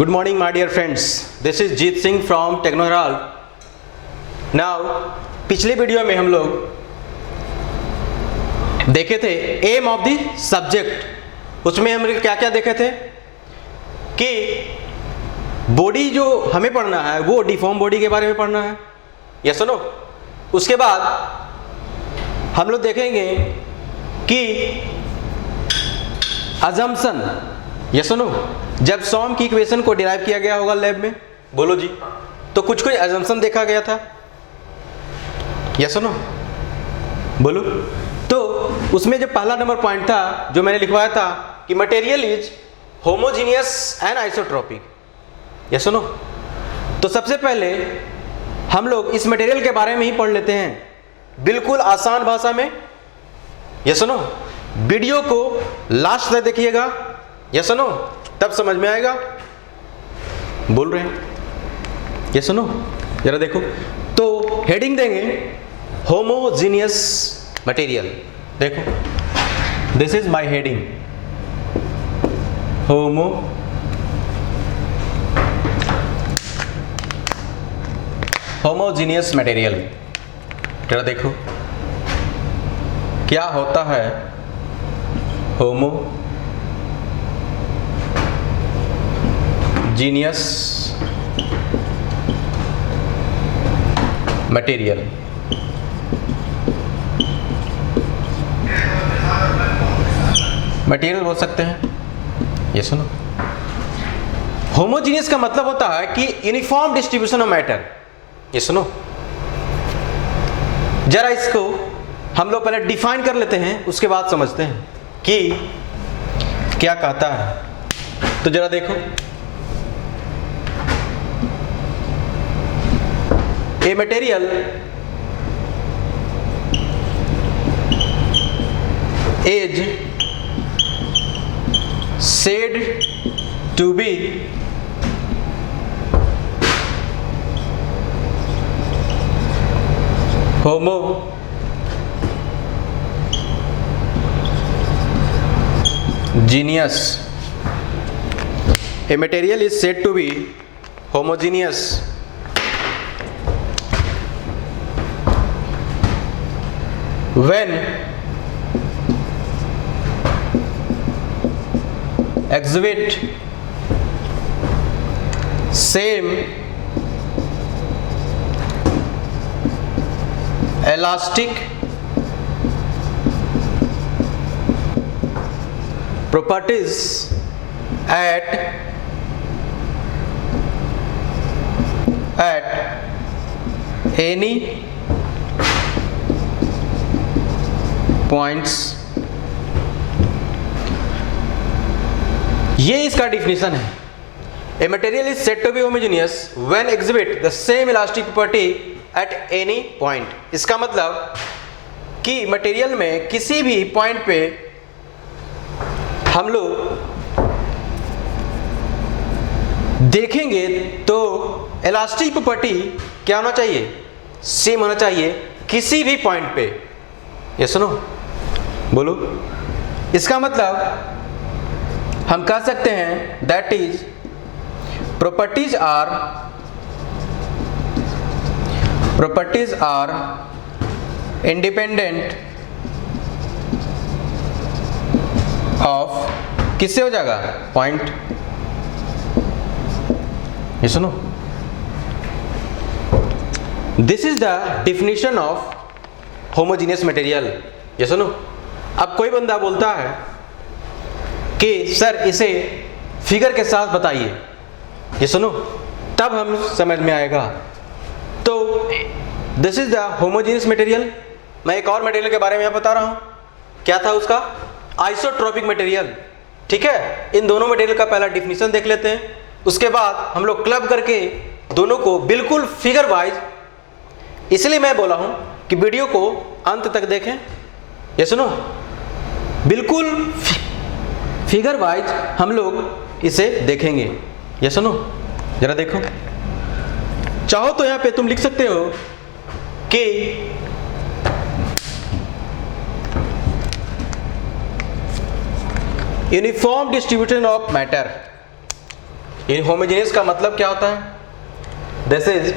Good morning, my dear friends. This is Jeet Singh from Techno Herald. Now, पिछले video में हम लोग देखे थे एम ऑफ द सब्जेक्ट। उसमें हमने क्या क्या देखे थे कि बॉडी जो हमें पढ़ना है वो डिफॉर्म बॉडी के बारे में पढ़ना है, यस सुनो। उसके बाद हम लोग देखेंगे कि अजम्पशन, यस सुनो, जब सॉम की इक्वेशन को डिराइव किया गया होगा लैब में, बोलो जी, तो कुछ कुछ अजम्पशन देखा गया था, यस सुनो, बोलो। तो उसमें जो पहला नंबर पॉइंट था जो मैंने लिखवाया था कि material is homogeneous and isotropic, yes सुनो। तो सबसे पहले हम लोग इस मटेरियल के बारे में ही पढ़ लेते हैं, बिल्कुल आसान भाषा में, यस सुनो। वीडियो को लास्ट तक देखिएगा, यस सुनो, तब समझ में आएगा। बोल रहे हैं, यस सुनो, जरा देखो। तो हेडिंग देंगे होमोजीनियस मटेरियल। देखो, this is my heading, homogeneous material. जरा देखो क्या होता है होमोजीनियस मटेरियल। मटेरियल बोल सकते हैं, ये सुनो। होमोजीनियस का मतलब होता है कि यूनिफॉर्म डिस्ट्रीब्यूशन ऑफ मैटर, ये सुनो। जरा इसको हम लोग पहले डिफाइन कर लेते हैं, उसके बाद समझते हैं कि क्या कहता है। तो जरा देखो, ए material is said to be homogeneous. A material is said to be homogeneous when exhibit same elastic properties at any points। ये इसका डिफिनेशन है। A material is said to be homogeneous when exhibit the same elastic property at any point. इसका मतलब कि material में किसी भी point पे हम लोग देखेंगे तो इलास्टिक प्रॉपर्टी क्या होना चाहिए, सेम होना चाहिए किसी भी पॉइंट पे, ये सुनो, बोलो। इसका मतलब हम कह सकते हैं that is properties are independent of, किससे हो जाएगा, पॉइंट, ये सुनो। This is the definition of homogeneous material, ये सुनो। अब कोई बंदा बोलता है कि सर इसे फिगर के साथ बताइए, ये सुनो, तब हम समझ में आएगा। तो this is the homogeneous material. मैं एक और मटेरियल के बारे में यहाँ बता रहा हूँ, क्या था उसका, आइसोट्रोपिक मटेरियल, ठीक है। इन दोनों मटेरियल का पहला डिफिनीशन देख लेते हैं, उसके बाद हम लोग क्लब करके दोनों को बिल्कुल फिगर वाइज, इसलिए मैं बोला हूँ कि वीडियो को अंत तक देखें, ये सुनो, बिल्कुल फिगर वाइज हम लोग इसे देखेंगे, ये सुनो। जरा देखो, चाहो तो यहां पे तुम लिख सकते हो कि uniform distribution of matter, homogeneous का मतलब क्या होता है? दिस इज,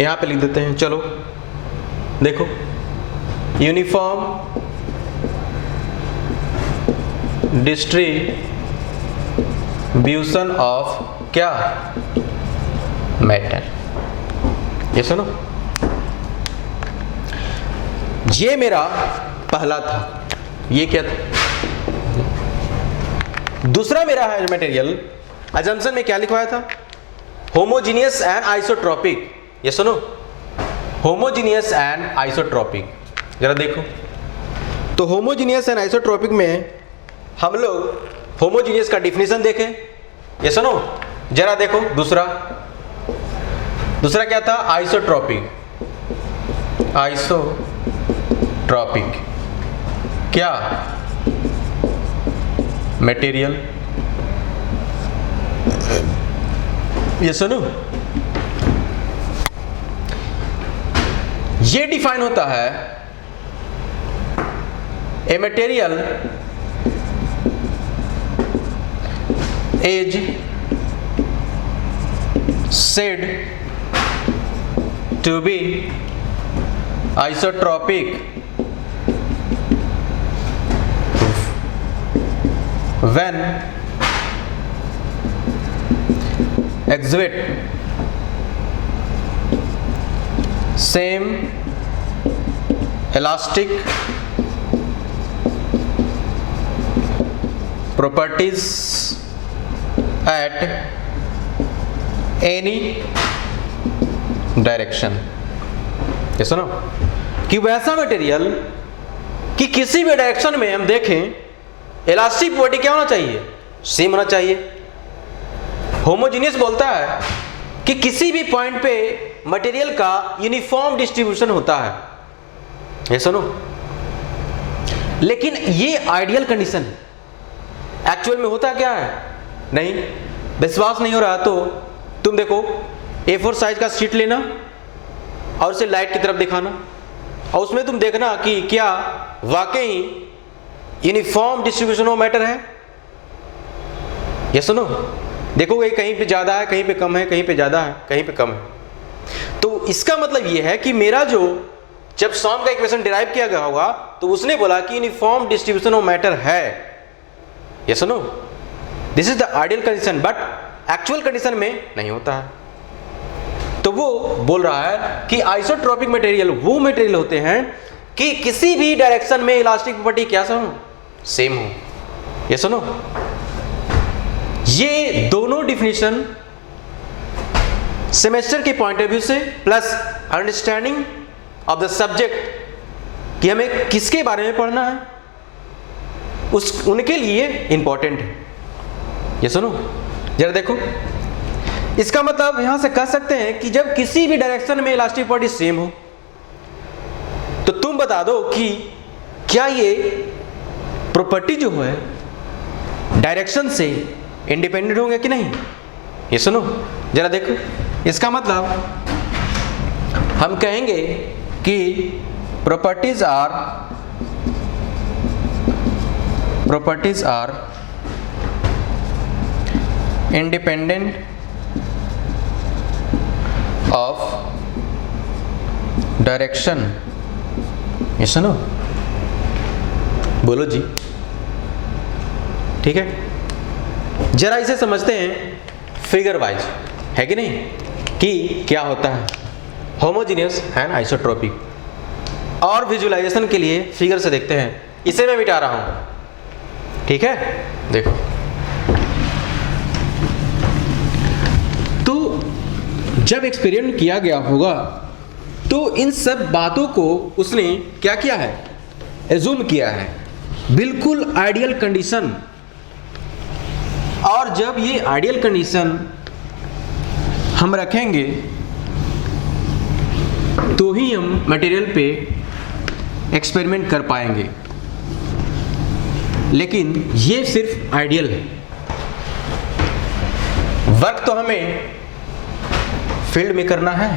यहां पे लिख देते हैं, चलो देखो, यूनिफॉर्म डिस्ट्रीब्यूशन ऑफ क्या? मैटर। ये सुनो, ये मेरा पहला था, ये क्या था? दूसरा मेरा है मटेरियल, अजम्पशन में क्या लिखवाया था? Homogeneous and isotropic. ये सुनो, होमोजीनियस एंड आइसोट्रोपिक, जरा देखो तो होमोजीनियस एंड आइसोट्रोपिक में हम लोग होमोजीनियस का डिफिनेशन देखें। ये सुनो जरा देखो, दूसरा क्या था? आइसोट्रोपिक। आइसोट्रोपिक क्या? मटेरियल। ये सुनो, ये डिफाइन होता है, a material is said to be isotropic when exhibit same elastic properties at any direction. ये सुनो कि वैसा मटेरियल कि किसी भी डायरेक्शन में हम देखें, इलास्टिक प्रॉपर्टी क्या होना चाहिए? सेम होना चाहिए। होमोजीनियस बोलता है कि किसी भी पॉइंट पे मटेरियल का यूनिफॉर्म डिस्ट्रीब्यूशन होता है। ये सुनो, लेकिन ये आइडियल कंडीशन, एक्चुअल में होता क्या है? नहीं, विश्वास नहीं हो रहा तो तुम देखो, A4 साइज का शीट लेना और उसे लाइट की तरफ दिखाना और उसमें तुम देखना कि क्या वाकई यूनिफॉर्म डिस्ट्रीब्यूशन ऑफ मैटर है। ये सुनो, देखोगे कहीं पे ज़्यादा है, कहीं पे कम है, कहीं पे ज़्यादा है, कहीं पे कम है। तो इसका मतलब ये है कि मेरा जो जब सॉम का इक्वेशन डिराइव किया गया होगा तो उसने बोला कि यूनिफॉर्म डिस्ट्रीब्यूशन ऑफ मैटर है। ये सुनो, this is the ideal condition, but actual condition में नहीं होता है। तो वो बोल रहा है कि आइसोट्रोपिक मटेरियल वो मटेरियल होते हैं कि किसी भी डायरेक्शन में इलास्टिक प्रॉपर्टी क्या हो? सेम हो। ये सुनो, ये दोनों डिफिनेशन सेमेस्टर के पॉइंट ऑफ व्यू से plus understanding of the subject कि हमें किसके बारे में पढ़ना है उनके लिए इंपॉर्टेंट है। ये सुनो जरा देखो, इसका मतलब यहां से कह सकते हैं कि जब किसी भी डायरेक्शन में इलास्टिक प्रॉपर्टी सेम हो तो तुम बता दो कि क्या ये प्रॉपर्टी जो है डायरेक्शन से इंडिपेंडेंट होंगे कि नहीं। ये सुनो जरा देखो, इसका मतलब हम कहेंगे कि properties are independent of direction. ये सुनो, बोलो जी, ठीक है। जरा इसे समझते हैं फिगर वाइज, है कि नहीं, कि क्या होता है होमोजीनियस एंड आइसोट्रोपिक। और विजुअलाइजेशन के लिए फिगर से देखते हैं, इसे मैं मिटा रहा हूं, ठीक है। देखो तो जब एक्सपेरिमेंट किया गया होगा तो इन सब बातों को उसने क्या किया है? एज्यूम किया है, बिल्कुल आइडियल कंडीशन। और जब ये आइडियल कंडीशन हम रखेंगे तो ही हम मटेरियल पे एक्सपेरिमेंट कर पाएंगे। लेकिन ये सिर्फ आइडियल है, वर्क तो हमें फील्ड में करना है,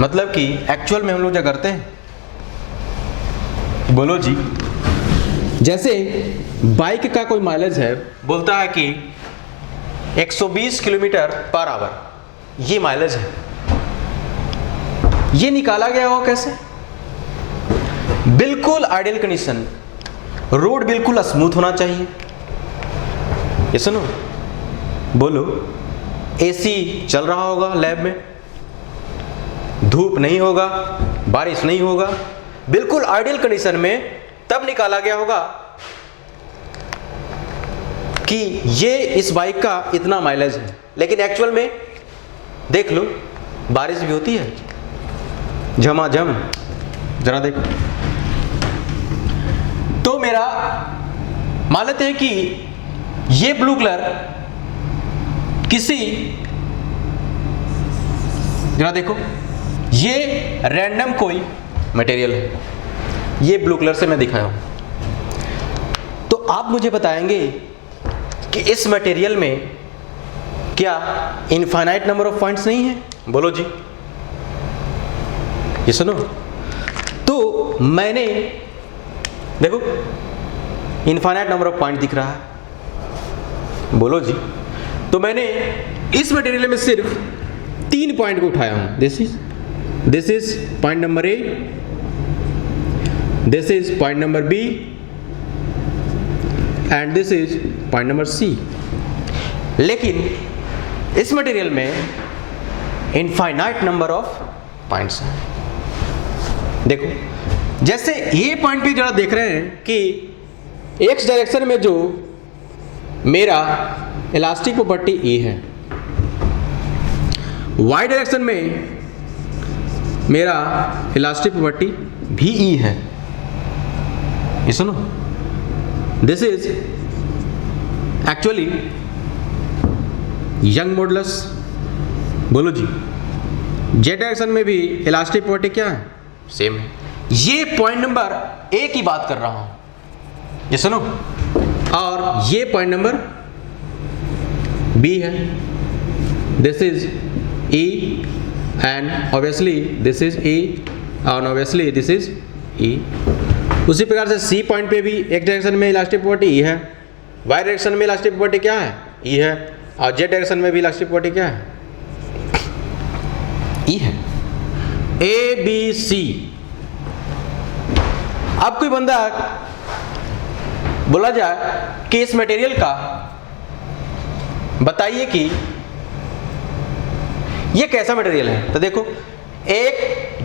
मतलब कि एक्चुअल में हम लोग क्या करते हैं, बोलो जी। जैसे बाइक का कोई माइलेज है, बोलता है कि 120 किलोमीटर पर आवर, ये माइलेज है। ये निकाला गया हो कैसे? बिल्कुल आइडियल कंडीशन, रोड बिल्कुल स्मूथ होना चाहिए। ये सुनो, बोलो, एसी चल रहा होगा लैब में, धूप नहीं होगा, बारिश नहीं होगा, बिल्कुल आइडियल कंडीशन में तब निकाला गया होगा कि ये इस बाइक का इतना माइलेज है। लेकिन एक्चुअल में देख लो, बारिश भी होती है झमाझम, जरा देखो। तो मेरा मान लेते हैं कि ये ब्लू कलर किसी, जरा देखो, ये रैंडम कोई मटेरियल है, ये ब्लू कलर से मैं दिखाया हूं। तो आप मुझे बताएंगे कि इस मटेरियल में क्या इनफाइनाइट नंबर ऑफ पॉइंट्स नहीं है? बोलो जी। ये सुनो, तो मैंने देखो इनफाइनाइट नंबर ऑफ पॉइंट दिख रहा है, बोलो जी। तो मैंने इस मटेरियल में सिर्फ 3 पॉइंट को उठाया हूं। This is point number A, this is point number B and this is point number C. लेकिन इस मटेरियल में इनफाइनाइट नंबर ऑफ पॉइंट्स हैं। देखो, जैसे ये पॉइंट पे जरा देख रहे हैं कि एक्स डायरेक्शन में जो मेरा इलास्टिक प्रॉपर्टी ई है, वाई डायरेक्शन में मेरा इलास्टिक प्रॉपर्टी भी ई है। ये सुनो, this is actually young modulus, बोलो जी। जेड डायरेक्शन में भी इलास्टिक प्रॉपर्टी क्या है? सेम है। ये पॉइंट नंबर ए की बात कर रहा हूं, ये सुनो, और ये पॉइंट नंबर बी है। This is E and obviously this is E और ऑब्वियसली दिस इज ई। उसी प्रकार से सी पॉइंट पे भी एक डायरेक्शन में इलास्टिक प्रॉपर्टी ई है, वाई डायरेक्शन में इलास्टिक प्रॉपर्टी क्या है? ई है, और जेड डायरेक्शन में भी इलास्टिक प्रॉपर्टी क्या है? ई है। A B C. अब कोई बंदा बोला जाए कि इस मटेरियल का बताइए कि ये कैसा मटेरियल है, तो देखो 1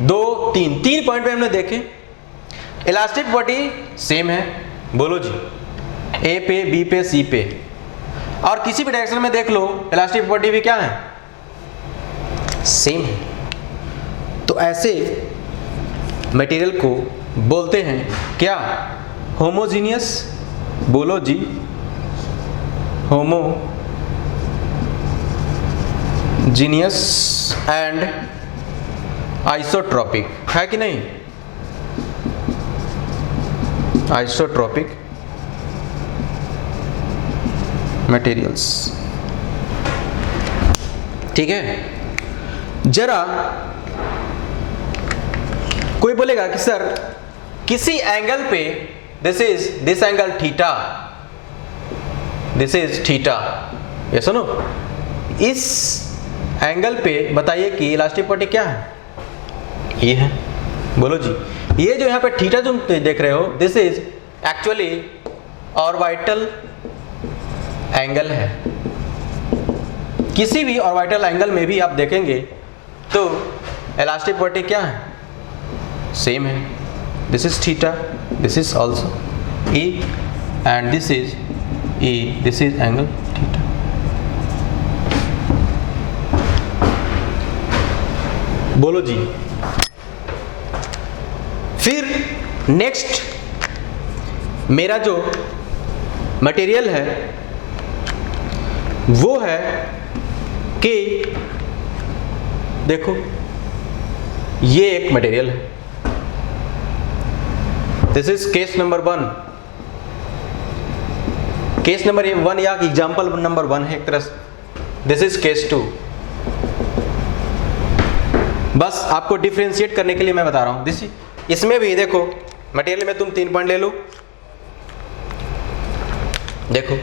2 3 पॉइंट पे हमने देखे, इलास्टिक प्रॉपर्टी सेम है, बोलो जी, ए पे, बी पे, सी पे, और किसी भी डायरेक्शन में देख लो इलास्टिक प्रॉपर्टी भी क्या है? सेम है। तो ऐसे मटेरियल को बोलते हैं क्या? होमोजीनियस, बोलो जी, होमोजीनियस एंड आइसोट्रोपिक, है कि नहीं? आइसोट्रोपिक मटेरियल्स, ठीक है। जरा कोई बोलेगा कि सर किसी एंगल पे this angle theta, this is theta, ये सुनो, इस एंगल पे बताइए कि इलास्टिक प्रॉपर्टी क्या है? ये है, बोलो जी। ये जो यहाँ पे थीटा जो देख रहे हो, this is actually orbital angle है। किसी भी ऑर्बिटल एंगल में भी आप देखेंगे तो इलास्टिक प्रॉपर्टी क्या है? सेम है। This is theta, this is also E and this is E, this is angle theta. बोलो जी। फिर नेक्स्ट मेरा जो मटेरियल है वो है कि देखो ये एक मटेरियल है, this is case number 1, case number 1 या एग्जाम्पल नंबर 1 है एक तरह से। This is case 2। बस आपको डिफरेंशिएट करने के लिए मैं बता रहा हूं। दिस इसमें भी देखो मटेरियल में तुम 3 पॉइंट ले लो, देखो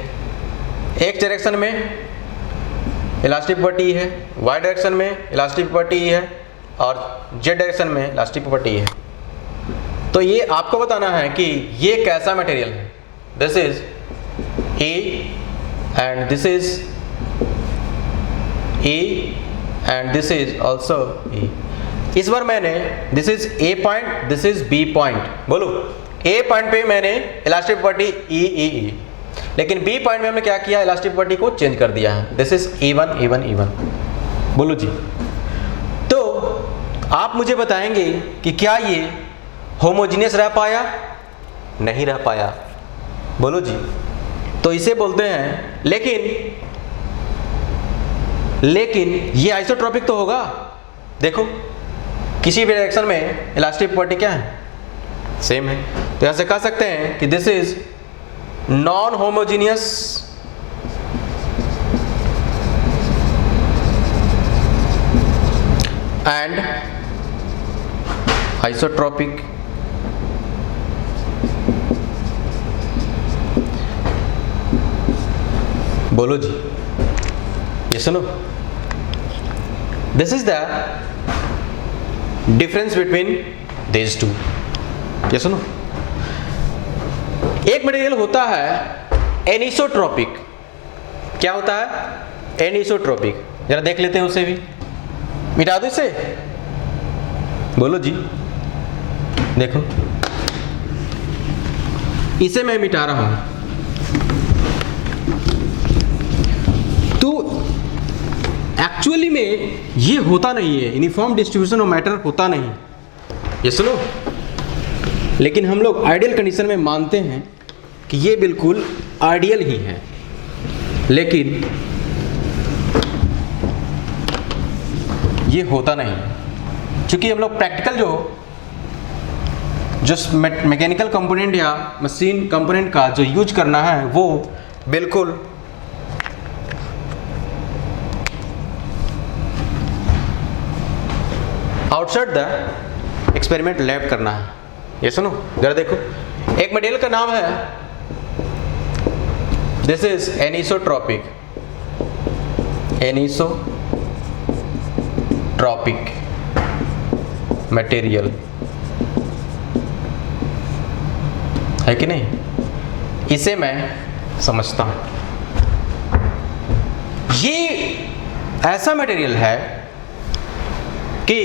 एक डायरेक्शन में इलास्टिक प्रॉपर्टी है, वाई डायरेक्शन में इलास्टिक प्रॉपर्टी है और जेड डायरेक्शन में इलास्टिक प्रॉपर्टी है। तो ये आपको बताना है कि ये कैसा मटेरियल है। This is A and this is A and this is also A. इस बार मैंने this is A point, this is B point, बोलो ए पॉइंट पे मैंने इलास्टिक प्रॉपर्टी ई ई ई, लेकिन बी पॉइंट में हमने क्या किया, इलास्टिक प्रॉपर्टी को चेंज कर दिया है। This is E1 E1 E1, बोलो जी। तो आप मुझे बताएंगे कि क्या ये होमोजीनियस रह पाया, नहीं रह पाया, बोलो जी। तो इसे बोलते हैं, लेकिन ये आइसोट्रोपिक तो होगा। देखो किसी भी डायरेक्शन में इलास्टिक प्रॉपर्टी क्या है, सेम है। तो यहां से कह सकते हैं कि this is non homogeneous and isotropic बोलो जी, ये सुनो। This is the difference between this two. ये सुनो, एक मटेरियल होता है एनिसोट्रोपिक। क्या होता है, एनिसोट्रोपिक। जरा देख लेते हैं उसे भी, मिटा दो इसे, बोलो जी। देखो इसे मैं मिटा रहा हूं, तो एक्चुअली में ये होता नहीं है, यूनिफॉर्म डिस्ट्रीब्यूशन ऑफ मैटर होता नहीं। ये सुनो, लेकिन हम लोग आइडियल कंडीशन में मानते हैं कि ये बिल्कुल आइडियल ही है, लेकिन ये होता नहीं, क्योंकि हम लोग प्रैक्टिकल जो मैकेनिकल कंपोनेंट या मशीन कंपोनेंट का जो यूज करना है वो बिल्कुल आउटसाइड द एक्सपेरिमेंट लैब करना है। ये सुनो जरा देखो, एक मटेरियल का नाम है, this is anisotropic, anisotropic material है कि नहीं, इसे मैं समझता हूं। ये ऐसा मटेरियल है कि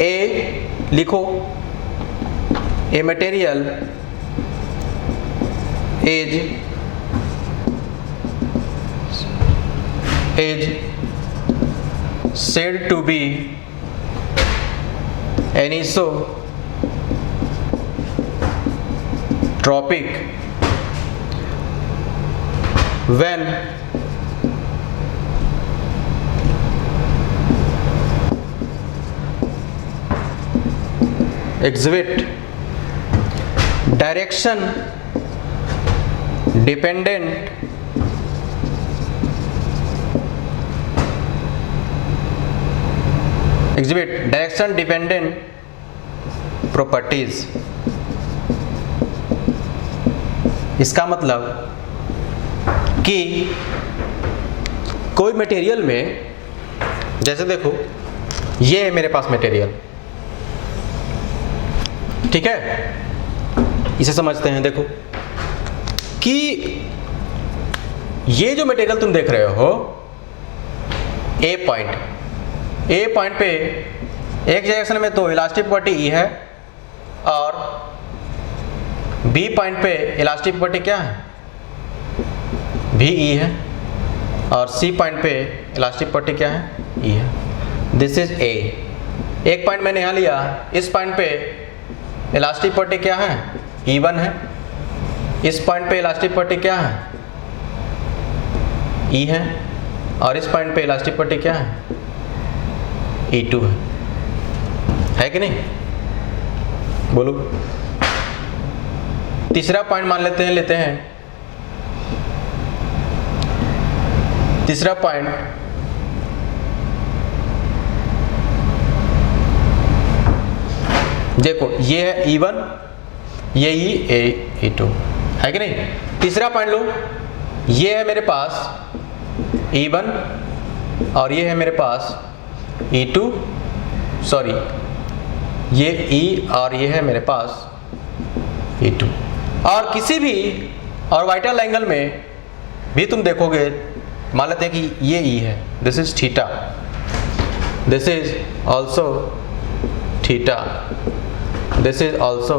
ए लिखो, a material is said to be anisotropic when exhibit direction dependent properties। इसका मतलब कि कोई मटेरियल में, जैसे देखो ये है मेरे पास मटेरियल, ठीक है, इसे समझते हैं। देखो कि ये जो मटेरियल तुम देख रहे हो, ए पॉइंट पे एक डायरेक्शन में तो इलास्टिक प्रॉपर्टी E है, और बी पॉइंट पे इलास्टिक प्रॉपर्टी क्या है, भी E है, और सी पॉइंट पे इलास्टिक प्रॉपर्टी क्या है, E है। दिस इज ए। एक पॉइंट मैंने यहाँ लिया, इस पॉइंट पे इलास्टिक प्रॉपर्टी क्या है, E1 है, इस पॉइंट पे इलास्टिक प्रॉपर्टी क्या है, E है, और इस पॉइंट पे इलास्टिक प्रॉपर्टी क्या है, E2 है कि नहीं, बोलो। तीसरा पॉइंट मान लेते हैं तीसरा पॉइंट, देखो ये है E1, ये E2 है कि नहीं। तीसरा पॉइंट लो, ये है मेरे पास E1 और ये है मेरे पास E2, सॉरी ये E और ये है मेरे पास E2। और किसी भी ऑर्बिटल एंगल में भी तुम देखोगे, मान लेते हैं कि ये E है, this is theta, this is also theta, this is also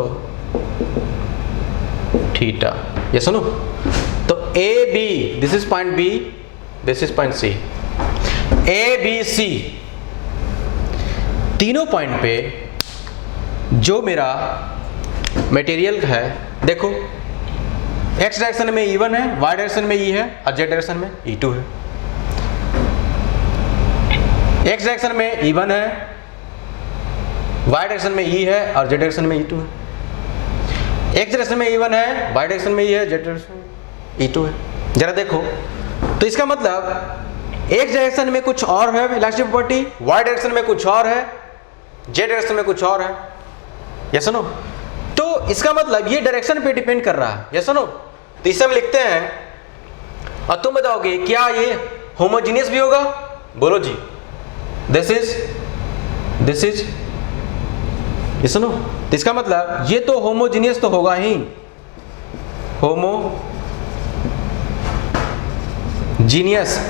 theta. ये सुनो, तो A B, this is point B, this is point C, A B C तीनों पॉइंट पे जो मेरा मटेरियल है, देखो एक्स डायरेक्शन में E1 है, वाई डायरेक्शन में E है और जेड डायरेक्शन में E2 है। एक्स डायरेक्शन में E1 है, वाई डायरेक्शन में E है और जेड डायरेक्शन में E2 है। एक्स डायरेक्शन में E1 है, वाई डायरेक्शन में E है, जेड डायरेक्शन में E2 है। जरा देखो, तो इसका मतलब एक्स डायरेक्शन में कुछ और है इलास्टिक प्रॉपर्टी, वाई डायरेक्शन में कुछ और है, जेड डायरेक्शन में कुछ और है। ये सुनो, तो इसका मतलब ये डायरेक्शन पे डिपेंड कर रहा है। ये सुनो, तो इसे हम लिखते हैं और तुम बताओगे क्या ये होमोजीनियस भी होगा? बोलो जी, दिस इज ये सुनो, तो इसका मतलब ये तो होमोजीनियस तो होगा ही, homogeneous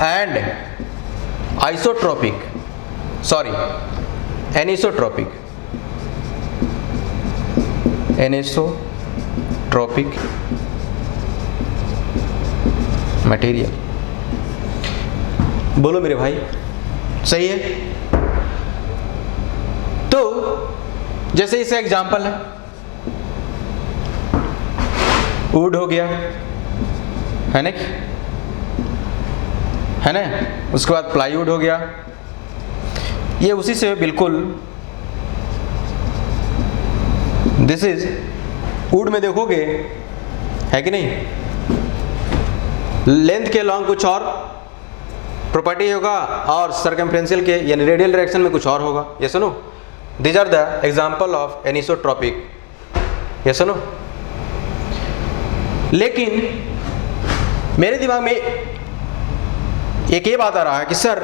and isotropic, sorry anisotropic, anisotropic material. बोलो मेरे भाई, सही है? तो जैसे इसे एग्जांपल है, वुड हो गया, है ना, है ना, उसके बाद प्लाईवुड हो गया, ये उसी से बिल्कुल, दिस इज वुड में देखोगे, है कि नहीं, लेंथ के लॉन्ग कुछ और प्रॉपर्टी होगा और सर्कमफ्रेंशियल के यानी रेडियल डायरेक्शन में कुछ और होगा। ये सुनो, these are the example of anisotropic. ये सुनो, लेकिन मेरे दिमाग में एक ये बात आ रहा है कि सर,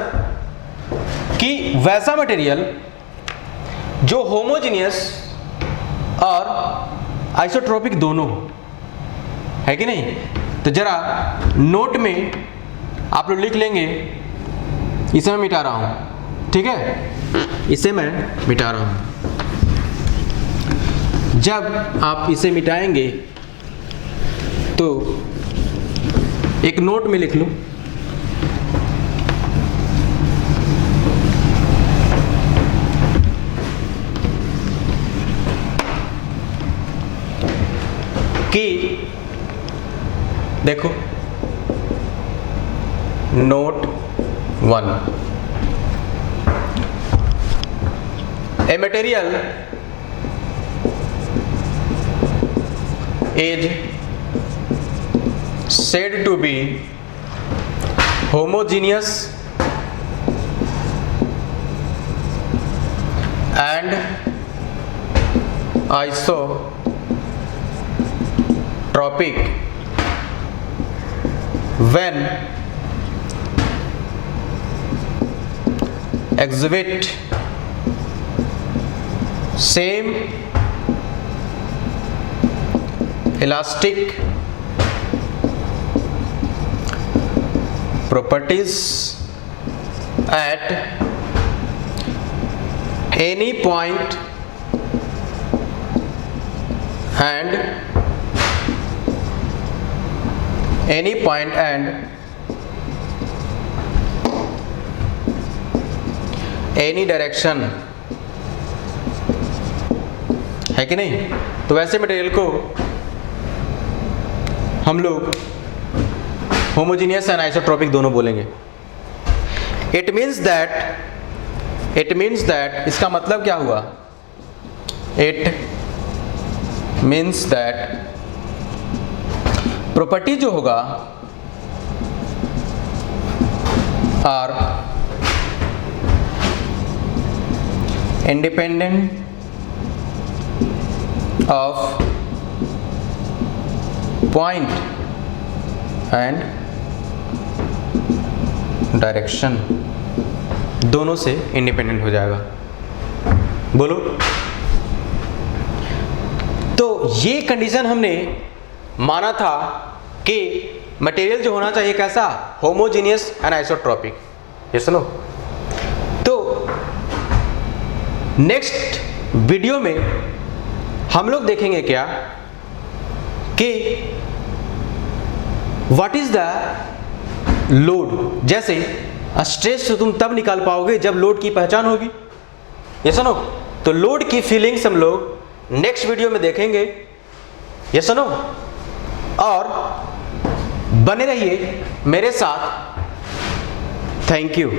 कि वैसा मटेरियल जो होमोजीनियस और आइसोट्रोपिक दोनों है कि नहीं, तो जरा नोट में आप लोग लिख लेंगे, इसे मैं मिटा रहा हूं, ठीक है, इसे मैं मिटा रहा हूं। जब आप इसे मिटाएंगे तो एक नोट में लिख लो, कि देखो, note 1, a material is said to be homogeneous and isotropic when exhibit same elastic properties at any point and any direction, है कि नहीं। तो वैसे मटेरियल को हम लोग होमोजीनियस एंड आइसोट्रोपिक दोनों बोलेंगे। इट मीन्स दैट इसका मतलब क्या हुआ? इट मीन्स दैट प्रॉपर्टी जो होगा are independent of point and direction दोनों से इंडिपेंडेंट हो जाएगा। बोलो। तो ये कंडीशन हमने माना था कि मटेरियल जो होना चाहिए कैसा, होमोजीनियस एंड आइसोट्रोपिक। ये सुनो, तो नेक्स्ट वीडियो में हम लोग देखेंगे क्या कि व्हाट इज द लोड। जैसे स्ट्रेस तो तुम तब निकाल पाओगे जब लोड की पहचान होगी। ये सुनो, तो लोड की फीलिंग्स हम लोग नेक्स्ट वीडियो में देखेंगे। ये सुनो, और बने रहिए मेरे साथ। Thank you.